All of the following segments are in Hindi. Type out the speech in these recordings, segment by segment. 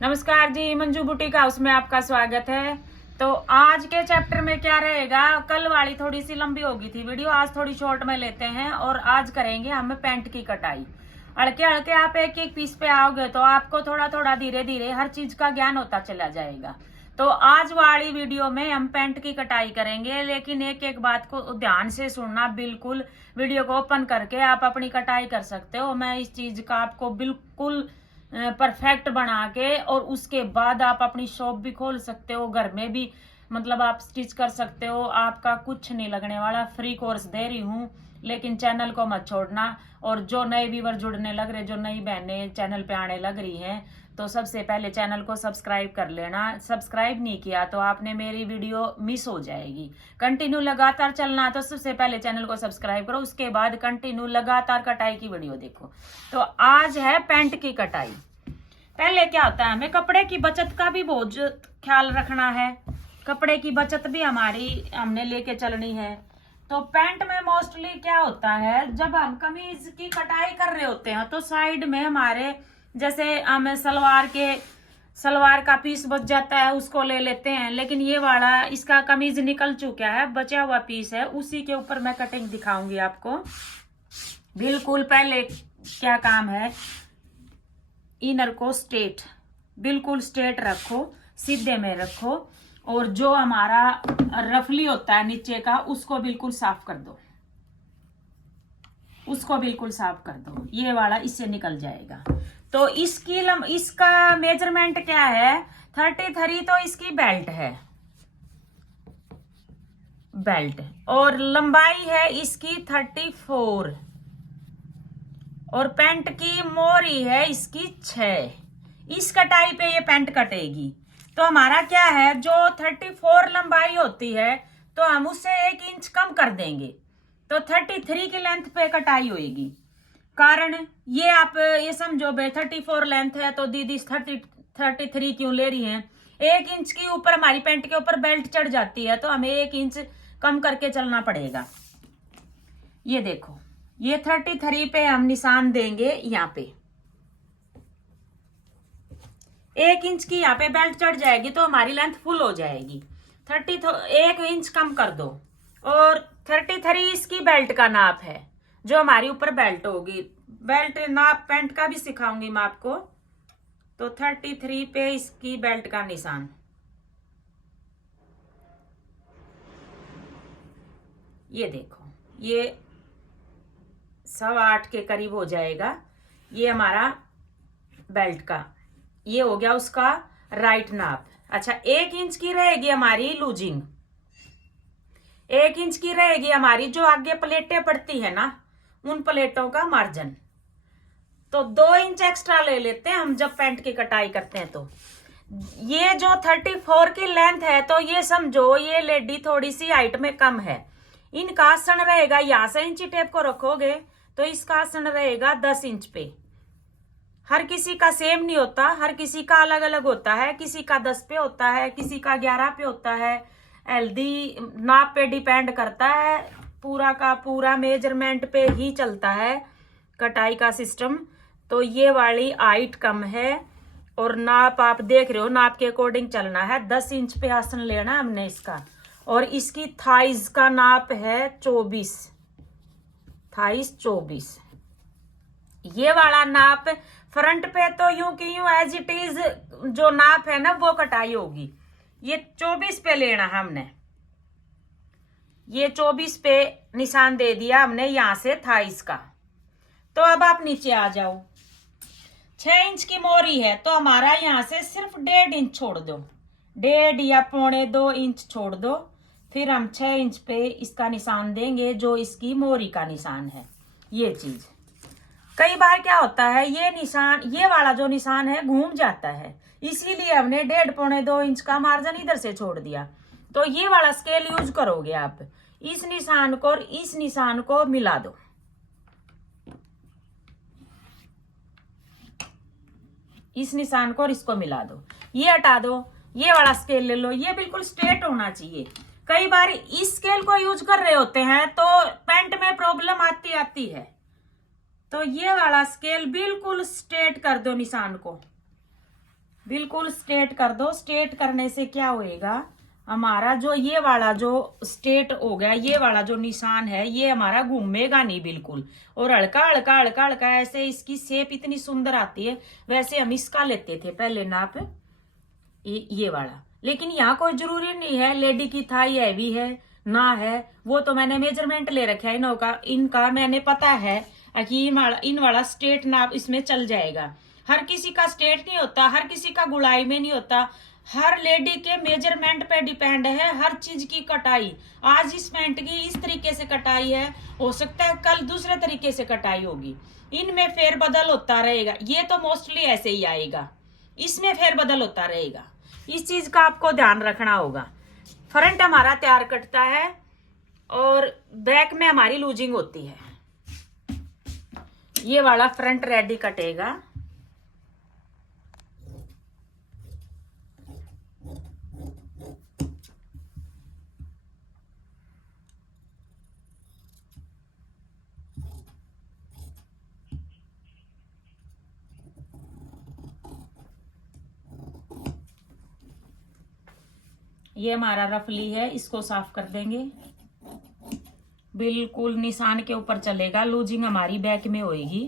नमस्कार जी, मंजू बुटीक हाउस में आपका स्वागत है। तो आज के चैप्टर में क्या रहेगा, कल वाली थोड़ी सी लंबी होगी थी वीडियो, आज थोड़ी शॉर्ट में लेते हैं और आज करेंगे हम पैंट की कटाई। हल्के हल्के आप एक एक पीस पे आओगे तो आपको थोड़ा थोड़ा धीरे धीरे हर चीज का ज्ञान होता चला जाएगा। तो आज वाली वीडियो में हम पैंट की कटाई करेंगे, लेकिन एक एक बात को ध्यान से सुनना। बिल्कुल वीडियो को ओपन करके आप अपनी कटाई कर सकते हो। मैं इस चीज का आपको बिल्कुल परफेक्ट बना के और उसके बाद आप अपनी शॉप भी खोल सकते हो, घर में भी मतलब आप स्टिच कर सकते हो। आपका कुछ नहीं लगने वाला, फ्री कोर्स दे रही हूँ। लेकिन चैनल को मत छोड़ना। और जो नए व्यूवर जुड़ने लग रहे, जो नई बहनें चैनल पे आने लग रही हैं, तो सबसे पहले चैनल को सब्सक्राइब कर लेना। सब्सक्राइब नहीं किया तो आपने मेरी वीडियो मिस हो जाएगी। कंटिन्यू लगातार चलना तो सबसे पहले चैनल को सब्सक्राइब करो, उसके बाद कंटिन्यू लगातार कटाई की वीडियो देखो। तो आज है पैंट की कटाई। पहले क्या होता है, हमें कपड़े की बचत का भी बहुत ख्याल रखना है। कपड़े की बचत भी हमारी हमने लेके चलनी है। तो पैंट में मोस्टली क्या होता है, जब हम कमीज की कटाई कर रहे होते हैं तो साइड में हमारे जैसे हमें सलवार का पीस बच जाता है, उसको ले लेते हैं। लेकिन ये वाला इसका कमीज निकल चुका है, बचा हुआ पीस है, उसी के ऊपर मैं कटिंग दिखाऊंगी आपको। बिल्कुल पहले क्या काम है, इनर को बिल्कुल स्ट्रेट रखो, सीधे में रखो। और जो हमारा रफली होता है नीचे का, उसको बिल्कुल साफ कर दो, ये वाला इससे निकल जाएगा। तो इसका मेजरमेंट क्या है, 33 तो इसकी बेल्ट और लंबाई है इसकी 34 और पैंट की मोरी है इसकी 6। इस कटाई पे ये पैंट कटेगी। तो हमारा क्या है, जो 34 लंबाई होती है तो हम उससे 1 इंच कम कर देंगे, तो 33 की लेंथ पे कटाई होगी। कारण ये आप ये समझो भाई 34 लेंथ है तो दीदी 33 क्यों ले रही हैं। 1 इंच के ऊपर हमारी पैंट के ऊपर बेल्ट चढ़ जाती है तो हमें 1 इंच कम करके चलना पड़ेगा। ये देखो, ये 33 पे हम निशान देंगे। यहाँ पे 1 इंच की यहाँ पे बेल्ट चढ़ जाएगी तो हमारी लेंथ फुल हो जाएगी। 1 इंच कम कर दो। और 33 इसकी बेल्ट का नाप है, जो हमारी ऊपर बेल्ट होगी। बेल्ट नाप पैंट का भी सिखाऊंगी मैं आपको। तो 33 पे इसकी बेल्ट का निशान, ये देखो, ये 8.25 के करीब हो जाएगा। ये हमारा बेल्ट का ये हो गया उसका राइट नाप। अच्छा, 1 इंच की रहेगी हमारी लूजिंग, 1 इंच की रहेगी हमारी जो आगे प्लेटें पड़ती है ना, उन प्लेटों का मार्जिन। तो 2 इंच एक्स्ट्रा ले लेते हैं हम जब पैंट की कटाई करते हैं। तो ये जो 34 की लेंथ है, तो ये समझो ये लेडी थोड़ी सी हाइट में कम है। इनका आसन रहेगा, यहां से इंची टेप को रखोगे तो इसका आसन रहेगा 10 इंच पे। हर किसी का सेम नहीं होता, हर किसी का अलग अलग होता है। किसी का 10 पे होता है, किसी का 11 पे होता है। हेल्दी नाप पे डिपेंड करता है, पूरा का पूरा मेजरमेंट पे ही चलता है कटाई का सिस्टम। तो ये वाली हाइट कम है और नाप आप देख रहे हो, नाप के अकॉर्डिंग चलना है। 10 इंच पे आसन लेना हमने इसका। और इसकी थाइज का नाप है 24, थाइज 24। ये वाला नाप फ्रंट पे तो यूं की यूं एज इट इज जो नाप है ना वो कटाई होगी। ये 24 पे लेना हमने, ये 24 पे निशान दे दिया हमने यहां से थाइस का। तो अब आप नीचे आ जाओ। 6 इंच की मोरी है तो हमारा यहां से सिर्फ 1.5 इंच छोड़ दो, 1.5 या 1.25 इंच छोड़ दो। फिर हम 6 इंच पे इसका निशान देंगे जो इसकी मोरी का निशान है। ये चीज कई बार क्या होता है, ये निशान, ये वाला जो निशान है घूम जाता है, इसीलिए हमने 1.5 1.25 इंच का मार्जिन इधर से छोड़ दिया। तो ये वाला स्केल यूज करोगे आप, इस निशान को और इस निशान को मिला दो। इस निशान को और इसको मिला दो, ये हटा दो, ये वाला स्केल ले लो। ये बिल्कुल स्ट्रेट होना चाहिए। कई बार इस स्केल को यूज कर रहे होते हैं तो पैंट में प्रॉब्लम आती है। तो ये वाला स्केल बिल्कुल स्ट्रेट कर दो निशान को, बिल्कुल स्ट्रेट कर दो। स्ट्रेट करने से क्या होएगा, हमारा जो ये वाला जो स्ट्रेट हो गया, ये वाला जो निशान है ये हमारा घूमेगा नहीं बिल्कुल, और हल्का हल्का हल्का हल्का ऐसे इसकी शेप इतनी सुंदर आती है। वैसे हम इसका लेते थे पहले नाप, ये वाला, लेकिन यहाँ कोई जरूरी नहीं है। लेडी की थाई हैवी है ना है, वो तो मैंने मेजरमेंट ले रखा है इनका मैंने पता है कि इन वाला स्ट्रेट नाप इसमें चल जाएगा। हर किसी का स्ट्रेट नहीं होता, हर किसी का गुलाई में नहीं होता, हर लेडी के मेजरमेंट पे डिपेंड है हर चीज की कटाई। आज इस पैंट की इस तरीके से कटाई है, हो सकता है कल दूसरे तरीके से कटाई होगी, इनमें फेरबदल होता रहेगा। ये तो मोस्टली ऐसे ही आएगा, इसमें फेरबदल होता रहेगा। इस चीज का आपको ध्यान रखना होगा। फ्रंट हमारा तैयार कटता है और बैक में हमारी लूजिंग होती है। ये वाला फ्रंट रेडी कटेगा। ये हमारा रफली है, इसको साफ कर देंगे। बिल्कुल निशान के ऊपर चलेगा, लूजिंग हमारी बैक में होएगी।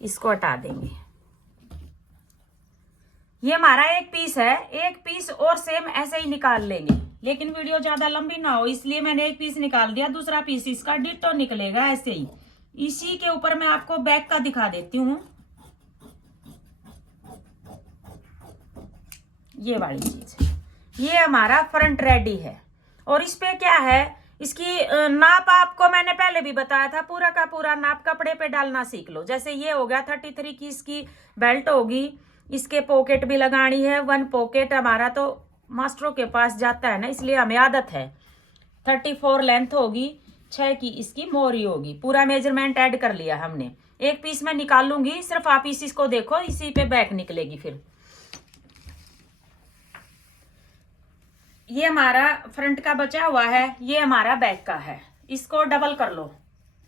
इसको हटा देंगे। ये हमारा एक पीस है, एक पीस और सेम ऐसे ही निकाल लेंगे, लेकिन वीडियो ज्यादा लंबी ना हो इसलिए मैंने एक पीस निकाल दिया। दूसरा पीस इसका डिट्टो निकलेगा ऐसे ही। इसी के ऊपर मैं आपको बैक का दिखा देती हूँ। ये वाली चीज, ये हमारा फ्रंट रेडी है। और इस पे क्या है, इसकी नाप आपको मैंने पहले भी बताया था, पूरा का पूरा नाप कपड़े पे डालना सीख लो। जैसे ये हो गया 33 की इसकी बेल्ट होगी, इसके पॉकेट भी लगानी है। 1 पॉकेट हमारा तो मास्टरों के पास जाता है ना, इसलिए हमें आदत है। 34 लेंथ होगी, 6 की इसकी मोरी होगी। पूरा मेजरमेंट ऐड कर लिया हमने। एक पीस में निकाल लूंगी, सिर्फ आप इसको देखो, इसी पे बैक निकलेगी। फिर ये हमारा फ्रंट का बचा हुआ है, ये हमारा बैक का है। इसको डबल कर लो,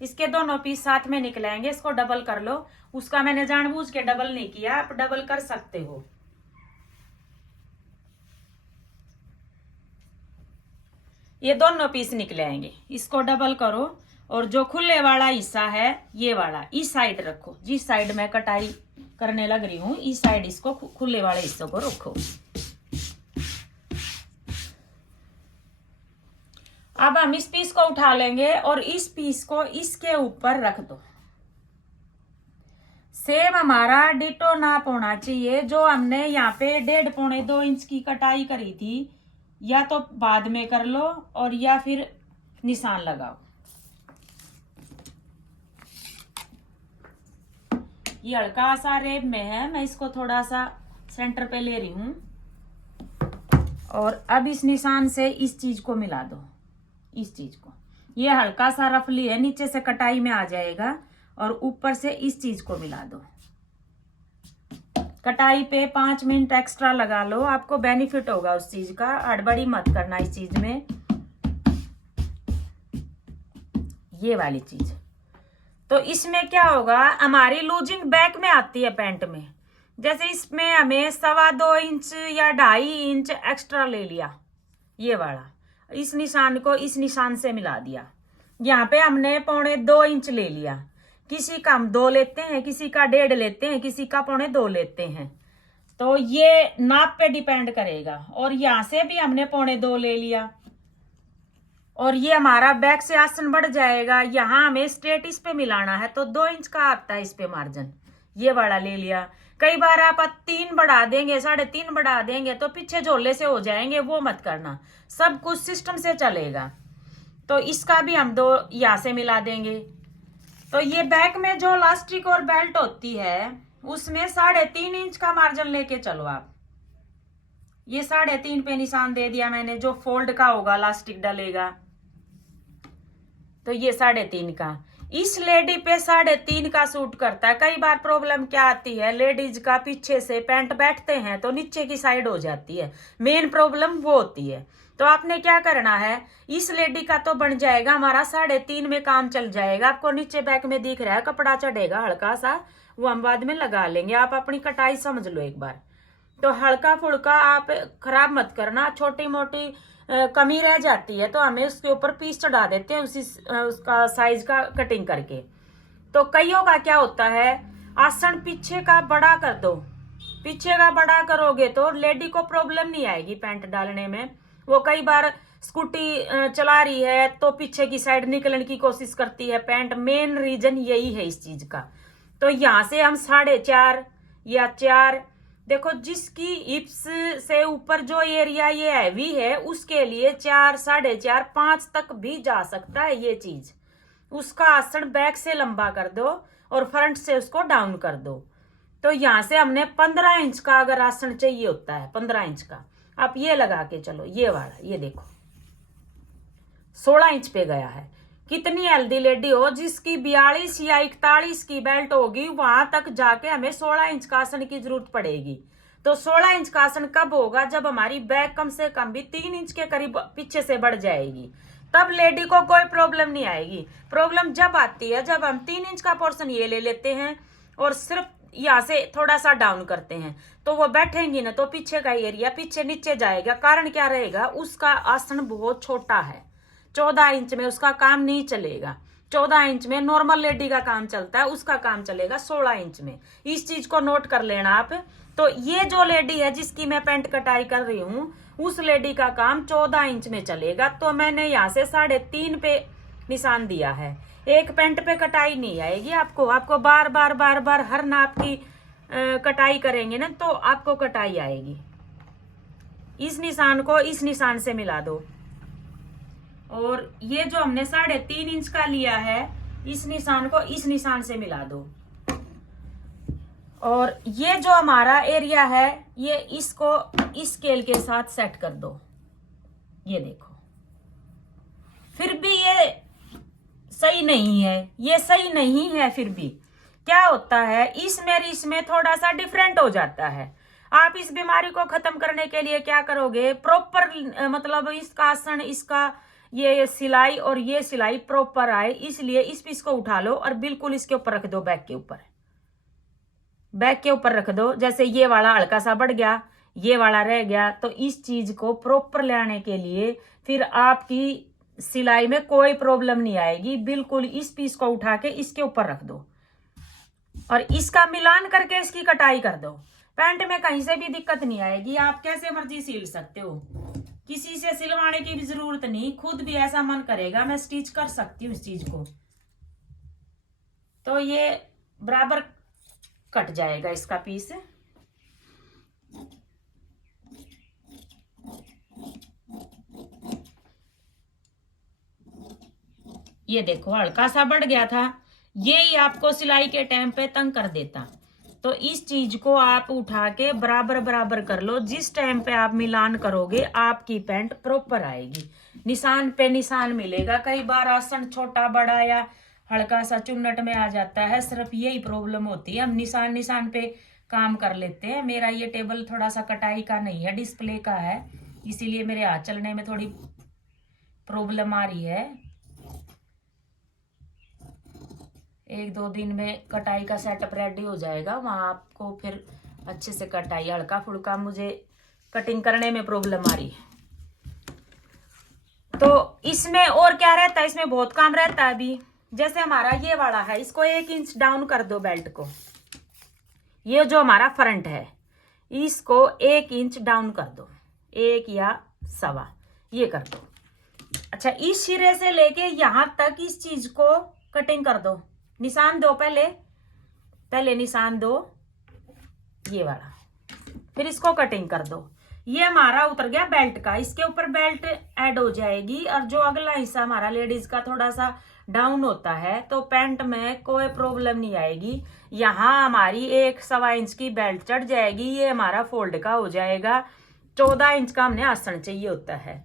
इसके दोनों पीस साथ में निकलेंगे, इसको डबल कर लो। उसका मैंने जानबूझ के डबल नहीं किया, आप डबल कर सकते हो। ये दोनों पीस निकले आएंगे, इसको डबल करो। और जो खुले वाला हिस्सा है ये वाला इस साइड रखो, जिस साइड में कटाई करने लग रही हूं इस साइड इसको खुले वाले हिस्सों को रखो। अब हम इस पीस को उठा लेंगे और इस पीस को इसके ऊपर रख दो। सेम हमारा डिटो नाप होना चाहिए। जो हमने यहाँ पे 1.5 पौने 2 इंच की कटाई करी थी, या तो बाद में कर लो और या फिर निशान लगाओ। ये हल्का सा रेब में है, मैं इसको थोड़ा सा सेंटर पे ले रही हूं। और अब इस निशान से इस चीज को मिला दो, इस चीज को। ये हल्का सा रफली है, नीचे से कटाई में आ जाएगा और ऊपर से इस चीज को मिला दो। कटाई पे 5 मिनट एक्स्ट्रा लगा लो, आपको बेनिफिट होगा उस चीज का। हड़बड़ी मत करना इस चीज में। ये वाली चीज तो इसमें क्या होगा, हमारी लूजिंग बैक में आती है पैंट में। जैसे इसमें हमें 2.25 इंच या 2.5 इंच एक्स्ट्रा ले लिया, ये वाला इस निशान को इस निशान से मिला दिया। यहाँ पे हमने 1.25 इंच ले लिया। किसी का हम 2 लेते हैं, किसी का 1.5 लेते हैं, किसी का 1.25 लेते हैं, तो ये नाप पे डिपेंड करेगा। और यहाँ से भी हमने 1.25 ले लिया और ये हमारा बैक से आसन बढ़ जाएगा। यहाँ हमें स्ट्रेट इस पे मिलाना है तो 2 इंच का आता है इस पे मार्जिन, ये वाला ले लिया। कई बार आप 3 बढ़ा देंगे, 3.5 बढ़ा देंगे तो पीछे झोले से हो जाएंगे, वो मत करना। सब कुछ सिस्टम से चलेगा। तो इसका भी हम 2 यहाँ से मिला देंगे। तो ये बैक में जो लास्टिक और बेल्ट होती है उसमें 3.5 इंच का मार्जिन लेके चलो आप। ये 3.5 पे निशान दे दिया मैंने, जो फोल्ड का होगा लास्टिक डलेगा तो ये 3.5 का। इस लेडी पे 3.5 का सूट करता है। कई बार प्रॉब्लम क्या आती है, लेडीज का पीछे से पैंट बैठते हैं तो नीचे की साइड हो जाती है, मेन प्रॉब्लम वो होती है। तो आपने क्या करना है, इस लेडी का तो बन जाएगा हमारा 3.5 में काम चल जाएगा। आपको नीचे बैक में दिख रहा है कपड़ा चढ़ेगा हल्का सा, वो हम बाद में लगा लेंगे। आप अपनी कटाई समझ लो एक बार। तो हल्का फुल्का आप खराब मत करना, छोटी मोटी कमी रह जाती है तो हमें उसके ऊपर पीस चढ़ा देते हैं उसी उसका साइज का कटिंग करके। तो कईयों का क्या होता है, आसन पीछे का बड़ा कर दो, पीछे का बड़ा करोगे तो लेडी को प्रॉब्लम नहीं आएगी पैंट डालने में। वो कई बार स्कूटी चला रही है तो पीछे की साइड निकलने की कोशिश करती है पैंट, मेन रीजन यही है इस चीज का। तो यहां से हम 4.5 या 4, देखो जिसकी हिप्स से ऊपर जो एरिया ये हैवी है उसके लिए 4, 4.5, 5 तक भी जा सकता है ये चीज। उसका आसन बैक से लंबा कर दो और फ्रंट से उसको डाउन कर दो। तो यहां से हमने 15 इंच का अगर आसन चाहिए होता है, 15 इंच का, आप ये लगा के चलो, ये वाला ये देखो 16 इंच पे गया है। कितनी हेल्दी लेडी हो जिसकी 42 या 41 की बेल्ट होगी, वहां तक जाके हमें 16 इंच का आसन की जरूरत पड़ेगी। तो 16 इंच का आसन कब होगा, जब हमारी बैक कम से कम भी 3 इंच के करीब पीछे से बढ़ जाएगी, तब लेडी को कोई प्रॉब्लम नहीं आएगी। प्रॉब्लम जब आती है जब हम 3 इंच का पोर्शन ये ले लेते हैं और सिर्फ यहाँ से थोड़ा सा डाउन करते हैं, तो वो बैठेंगी ना तो पीछे का एरिया पीछे नीचे जाएगा। कारण क्या रहेगा, उसका आसन बहुत छोटा है, 14 इंच में उसका काम नहीं चलेगा। 14 इंच में नॉर्मल लेडी का काम चलता है, उसका काम चलेगा 16 इंच में। इस चीज को नोट कर लेना आप। तो ये जो लेडी है जिसकी मैं पैंट कटाई कर रही हूँ, उस लेडी का काम 14 इंच में चलेगा। तो मैंने यहाँ से 3.5 पे निशान दिया है। एक पैंट पे कटाई नहीं आएगी आपको बार बार बार बार हर नाप की कटाई करेंगे ना तो आपको कटाई आएगी। इस निशान को इस निशान से मिला दो और ये जो हमने 3.5 इंच का लिया है, इस निशान को इस निशान से मिला दो। और ये जो हमारा एरिया है ये इसको इस स्केल के साथ सेट कर दो। ये देखो, फिर भी ये सही नहीं है, ये सही नहीं है। फिर भी क्या होता है, इसमें थोड़ा सा डिफरेंट हो जाता है। आप इस बीमारी को खत्म करने के लिए क्या करोगे, प्रॉपर मतलब इसका आसन, इसका ये सिलाई और ये सिलाई प्रॉपर आए, इसलिए इस पीस को उठा लो और बिल्कुल इसके ऊपर रख दो, बैक के ऊपर, बैक के ऊपर रख दो। जैसे ये वाला हल्का सा बढ़ गया, ये वाला रह गया, तो इस चीज को प्रॉपर लाने के लिए फिर आपकी सिलाई में कोई प्रॉब्लम नहीं आएगी। बिल्कुल इस पीस को उठा के इसके ऊपर रख दो और इसका मिलान करके इसकी कटाई कर दो। पैंट में कहीं से भी दिक्कत नहीं आएगी, आप कैसे मर्जी सिल सकते हो, किसी से सिलवाने की भी जरूरत नहीं। खुद भी ऐसा मन करेगा मैं स्टिच कर सकती हूँ इस चीज को, तो ये बराबर कट जाएगा इसका पीस। ये देखो हल्का सा बढ़ गया था, ये ही आपको सिलाई के टाइम पे तंग कर देता। तो इस चीज को आप उठा के बराबर बराबर कर लो। जिस टाइम पे आप मिलान करोगे आपकी पैंट प्रॉपर आएगी। निशान पे निशान मिलेगा। कई बार आसन छोटा बड़ा या हल्का सा चुन्नट में आ जाता है, सिर्फ यही प्रॉब्लम होती है। हम निशान निशान पे काम कर लेते हैं। मेरा ये टेबल थोड़ा सा कटाई का नहीं है, डिस्प्ले का है, इसीलिए मेरे हाथ चलने में थोड़ी प्रॉब्लम आ रही है। 1-2 दिन में कटाई का सेटअप रेडी हो जाएगा, वहां आपको फिर अच्छे से कटाई। हल्का फुल्का मुझे कटिंग करने में प्रॉब्लम आ रही है। तो इसमें और क्या रहता है, इसमें बहुत काम रहता है अभी। जैसे हमारा ये वाला है, इसको 1 इंच डाउन कर दो बेल्ट को। ये जो हमारा फ्रंट है इसको 1 इंच डाउन कर दो, 1 या 1.25 ये कर दो। अच्छा, इस सिरे से लेके यहां तक इस चीज को कटिंग कर दो। निशान दो, पहले निशान दो ये वाला, फिर इसको कटिंग कर दो। ये हमारा उतर गया बेल्ट का, इसके ऊपर बेल्ट ऐड हो जाएगी। और जो अगला हिस्सा हमारा लेडीज का थोड़ा सा डाउन होता है तो पैंट में कोई प्रॉब्लम नहीं आएगी। यहाँ हमारी 1.25 इंच की बेल्ट चढ़ जाएगी। ये हमारा फोल्ड का हो जाएगा। 14 इंच का हमने आसन चाहिए होता है,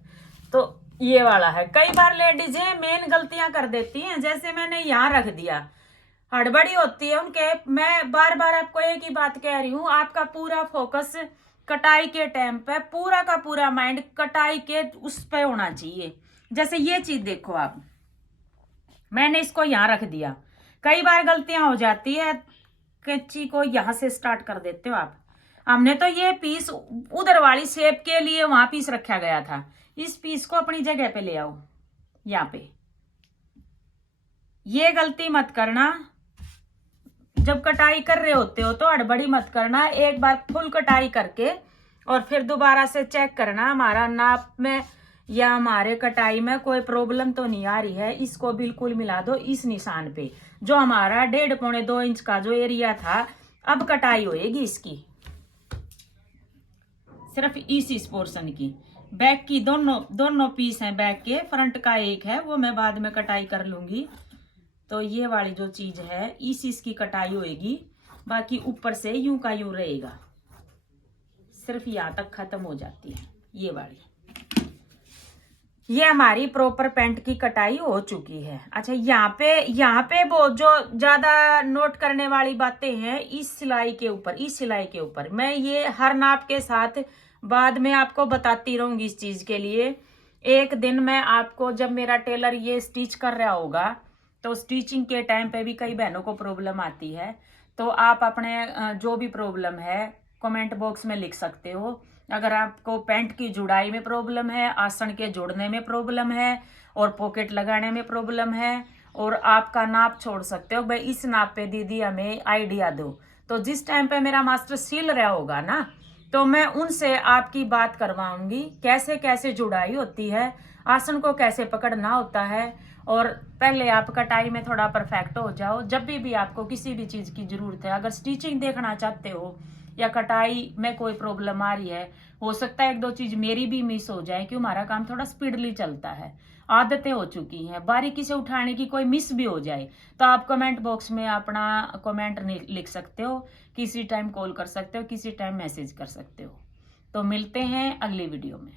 तो ये वाला है। कई बार लेडीजें मेन गलतियां कर देती हैं, जैसे मैंने यहाँ रख दिया, हड़बड़ी होती है उनके। मैं बार बार आपको एक ही बात कह रही हूँ, आपका पूरा फोकस कटाई के टाइम पे पूरा का पूरा माइंड कटाई के उस पे होना चाहिए। जैसे ये चीज देखो आप, मैंने इसको यहां रख दिया, कई बार गलतियां हो जाती है, कैंची को यहां से स्टार्ट कर देते हो आप। हमने तो ये पीस उधर वाली शेप के लिए वहां पीस रखा गया था, इस पीस को अपनी जगह पे ले आओ यहाँ पे। ये गलती मत करना, जब कटाई कर रहे होते हो तो हड़बड़ी मत करना, एक बार फुल कटाई करके और फिर दोबारा से चेक करना हमारा नाप में या हमारे कटाई में कोई प्रॉब्लम तो नहीं आ रही है। इसको बिल्कुल मिला दो इस निशान पे, जो हमारा 1.5-2 इंच का जो एरिया था, अब कटाई होएगी इसकी सिर्फ इस पोर्शन की। बैक की दोनों पीस हैं, बैक के, फ्रंट का एक है, वो मैं बाद में कटाई कर लूंगी। तो ये वाली जो चीज है इसकी कटाई होएगी, बाकी ऊपर से यूं का यूं रहेगा, सिर्फ यहाँ तक खत्म हो जाती है ये वाली। ये हमारी प्रॉपर पैंट की कटाई हो चुकी है। अच्छा, यहाँ पे वो जो ज्यादा नोट करने वाली बातें हैं इस सिलाई के ऊपर, मैं ये हर नाप के साथ बाद में आपको बताती रहूंगी इस चीज के लिए। एक दिन मैं आपको, जब मेरा टेलर ये स्टिच कर रहा होगा, तो स्टिचिंग के टाइम पे भी कई बहनों को प्रॉब्लम आती है, तो आप अपने जो भी प्रॉब्लम है कमेंट बॉक्स में लिख सकते हो। अगर आपको पैंट की जुड़ाई में प्रॉब्लम है, आसन के जोड़ने में प्रॉब्लम है, और पॉकेट लगाने में प्रॉब्लम है, और आपका नाप छोड़ सकते हो, भाई इस नाप पे दीदी हमें आइडिया दो, तो जिस टाइम पे मेरा मास्टर सिल रहा होगा ना, तो मैं उनसे आपकी बात करवाऊंगी, कैसे कैसे जुड़ाई होती है, आसन को कैसे पकड़ना होता है। और पहले आप कटाई में थोड़ा परफेक्ट हो जाओ। जब भी आपको किसी भी चीज की जरूरत है, अगर स्टिचिंग देखना चाहते हो या कटाई में कोई प्रॉब्लम आ रही है, हो सकता है 1-2 चीज मेरी भी मिस हो जाए, क्यों हमारा काम थोड़ा स्पीडली चलता है, आदतें हो चुकी हैं, बारीकी से उठाने की कोई मिस भी हो जाए, तो आप कमेंट बॉक्स में अपना कमेंट लिख सकते हो, किसी टाइम कॉल कर सकते हो, किसी टाइम मैसेज कर सकते हो। तो मिलते हैं अगली वीडियो में।